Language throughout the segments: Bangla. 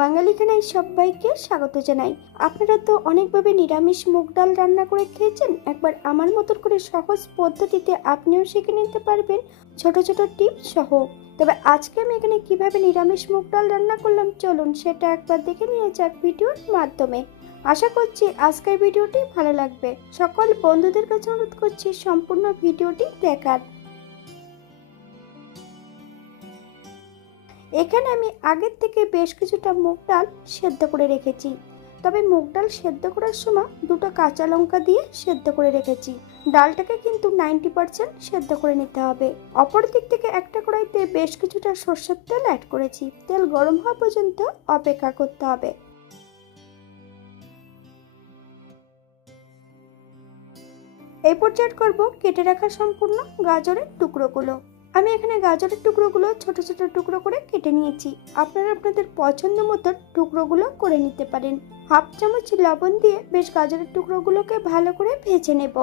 বাঙালি খানায় সবাইকে স্বাগত জানাই। আপনারা তো অনেকভাবে নিরামিষ মুগ ডাল রান্না করে খেয়েছেন। একবার আমার মতন করে সহজ পদ্ধতিতে আপনিও শিখে নিতে পারবেন, ছোট ছোট টিপস সহ। তবে আজকে আমি এখানে কিভাবে নিরামিষ মুগ ডাল রান্না করলাম, চলুন সেটা একবার দেখে নিয়ে যাক ভিডিওর মাধ্যমে। আশা করছি আজকের ভিডিওটি ভালো লাগবে। সকল বন্ধুদের কাছে অনুরোধ করছি সম্পূর্ণ ভিডিওটি দেখার। এখানে আমি আগের থেকে বেশ কিছুটা মুগ ডাল সেদ্ধ করে রেখেছি। তবে মুগ ডাল সেদ্ধ করার সময় দুটো কাঁচা লঙ্কা দিয়ে সেদ্ধ করে রেখেছি। ডালটাকে কিন্তু 90% সেদ্ধ করে নিতে হবে। অপর দিক থেকে একটা কড়াইতে বেশ কিছুটা সরষের তেল অ্যাড করেছি। তেল গরম হওয়া পর্যন্ত অপেক্ষা করতে হবে। এই পর্যায়ে করব কেটে রাখা সম্পূর্ণ গাজরের টুকরোগুলো। আমি এখানে গাজরের টুকরোগুলো ছোট ছোট টুকরো করে কেটে নিয়েছি। আপনারা আপনাদের পছন্দ মতো টুকরোগুলো করে নিতে পারেন। হাফ চামচ লবণ দিয়ে বেশ গাজরের টুকরোগুলোকে ভালো করে ভেজে নেব।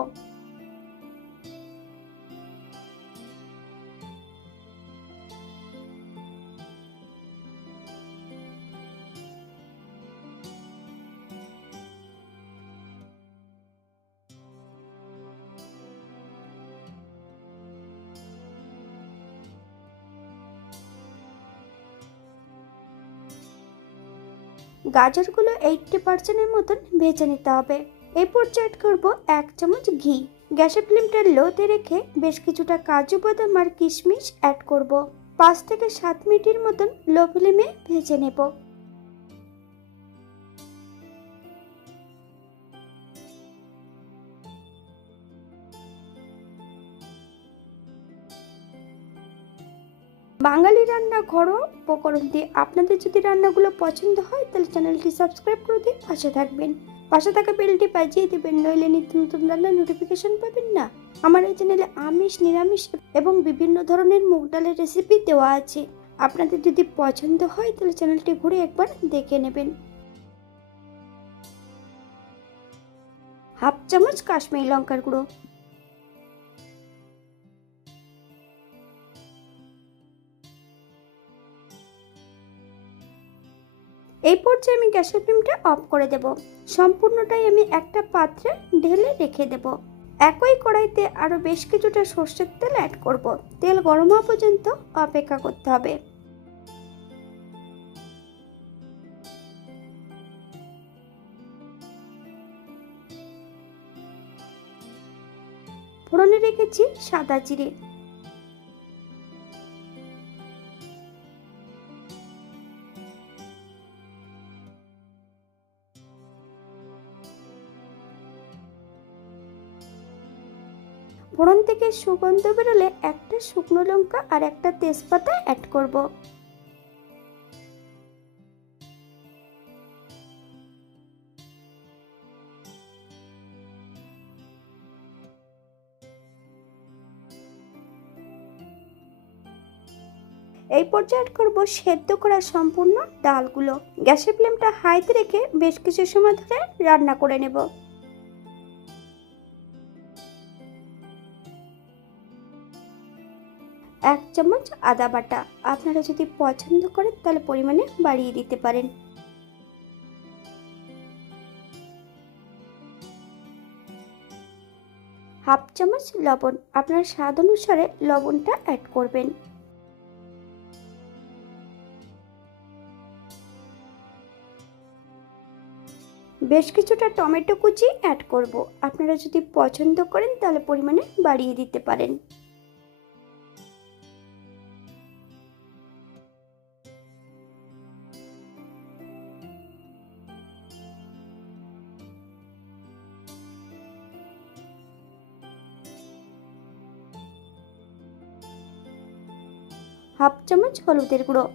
গাজরগুলো 80% মতন ভেজে নিতে হবে। এই পর্যায়ে করব 1 চামচ ঘি। গ্যাসের ফ্লেমটা লোতে রেখে বেশ কিছুটা কাজু বাদাম আর কিশমিশ অ্যাড করব। 5 থেকে 7 মিনিটের মতন লো ফ্লেমে ভেজে নেব। বাঙালি রান্না ঘরোয়া উপকরণ দিয়ে আপনাদের যদি রান্নাগুলো পছন্দ হয় তাহলে চ্যানেলটি সাবস্ক্রাইব করে দিয়ে পাশে থাকবেন। পাশে থাকা বেলটি বাজিয়ে দিবেন, নইলে নিত্য নতুন রান্নার নোটিফিকেশন পাবেন না। আমার এই চ্যানেলে আমিষ, নিরামিষ এবং বিভিন্ন ধরনের মুগ ডালের রেসিপি দেওয়া আছে। আপনাদের যদি পছন্দ হয় তাহলে চ্যানেলটি ঘুরে একবার দেখে নেবেন। হাফ চামচ কাশ্মীরি লঙ্কার গুঁড়ো, এই পর্যায়ে আমি গ্যাসের ফ্লেমটা অফ করে দেব। সম্পূর্ণটাই আমি একটা পাত্রে ঢেলে রেখে দেব। একই কড়াইতে আরো বেশ কিছুটা সর্ষের তেল অ্যাড করব। তেল গরম হওয়া পর্যন্ত অপেক্ষা করতে হবে। ফোড়নে রেখেছি সাদা জিরে, ফোড়ন থেকে সুগন্ধ বেরোলে একটা শুকনো লঙ্কা আর একটা তেজপাতা অ্যাড করব। এই পর্যায়ে অ্যাড করব সেদ্ধ করা সম্পূর্ণ ডালগুলো। গ্যাসের ফ্লেমটা হাইতে রেখে বেশ কিছু সময় ধরে রান্না করে নেব। 1 চামচ আদা বাটা, আপনারা যদি পছন্দ করেন তাহলে পরিমাণে বাড়িয়ে দিতে পারেন। হাফ চামচ লবণ, আপনার স্বাদ অনুসারে লবণটা অ্যাড করবেন। বেশ কিছুটা টমেটো কুচি অ্যাড করব। আপনারা যদি পছন্দ করেন তাহলে পরিমাণে বাড়িয়ে দিতে পারেন। হাফ চামচ হলুদের গুঁড়ো,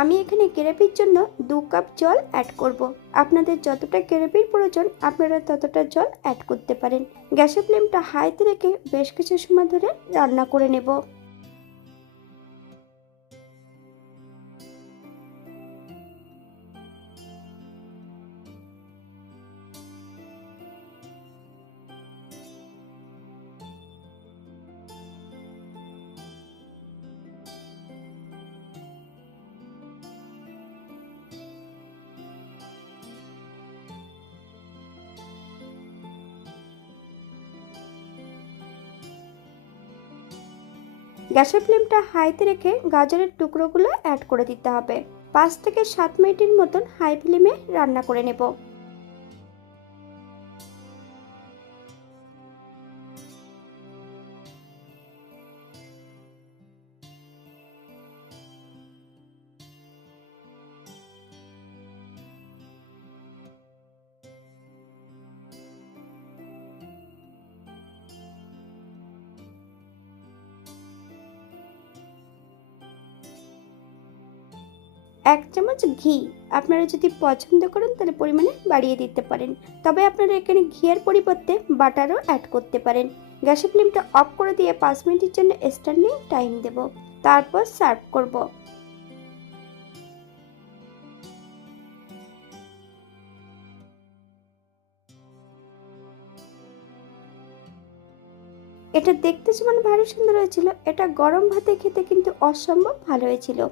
আমি এখানে গ্রেভির জন্য 2 কাপ জল অ্যাড করব। আপনাদের যতটা গ্রেভির প্রয়োজন আপনারা ততটা জল অ্যাড করতে পারেন। গ্যাসের ফ্লেমটা হাইতে রেখে বেশ কিছু সময় ধরে রান্না করে নেব। গ্যাসের ফ্লেমটা হাইতে রেখে গাজরের টুকরোগুলো অ্যাড করে দিতে হবে। 5 থেকে 7 মিনিটের মতন হাই ফ্লেমে রান্না করে নেব। এক চামচ ঘি, আপনারা যদি পছন্দ করেন তাহলে পরিমাণে বাড়িয়ে দিতে পারেন, তবে আপনারা এখানে ঘিয়ের পরিবর্তে বাটারও অ্যাড করতে পারেন। গ্যাসের ফ্লেমটা অফ করে দিয়ে 5 মিনিটের জন্য স্ট্যান্ডিং টাইম দেব, তারপর সার্ভ করব। এটা দেখতে যেমন ভারী সুন্দর হয়েছিল, এটা গরম ভাতে খেতে কিন্তু অসম্ভব ভালো হয়েছিল।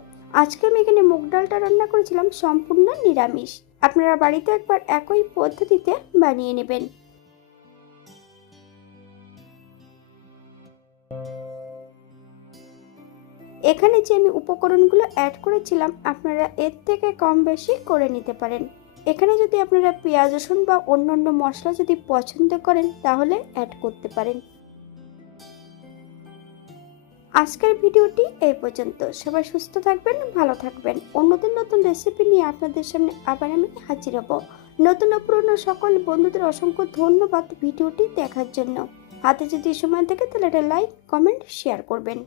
আজকে আমি এখানে মুগ ডালটা রান্না করেছিলাম সম্পূর্ণ নিরামিষ। আপনারা বাড়িতে একবার একই পদ্ধতিতে বানিয়ে নেবেন। এখানে যে আমি উপকরণগুলো অ্যাড করেছিলাম আপনারা এর থেকে কম বেশি করে নিতে পারেন। এখানে যদি আপনারা পেঁয়াজ রসুন বা অন্যান্য মশলা যদি পছন্দ করেন তাহলে অ্যাড করতে পারেন। আজকের ভিডিওটি এই পর্যন্ত। সবাই সুস্থ থাকবেন, ভালো থাকবেন। অন্যদিন নতুন রেসিপি নিয়ে আপনাদের সামনে আবার আমি হাজির হব। নতুন ও পুরনো সকল বন্ধুদের অসংখ্য ধন্যবাদ ভিডিওটি দেখার জন্য। হাতে যদি সময় থাকে তাহলে একটা লাইক, কমেন্ট, শেয়ার করবেন।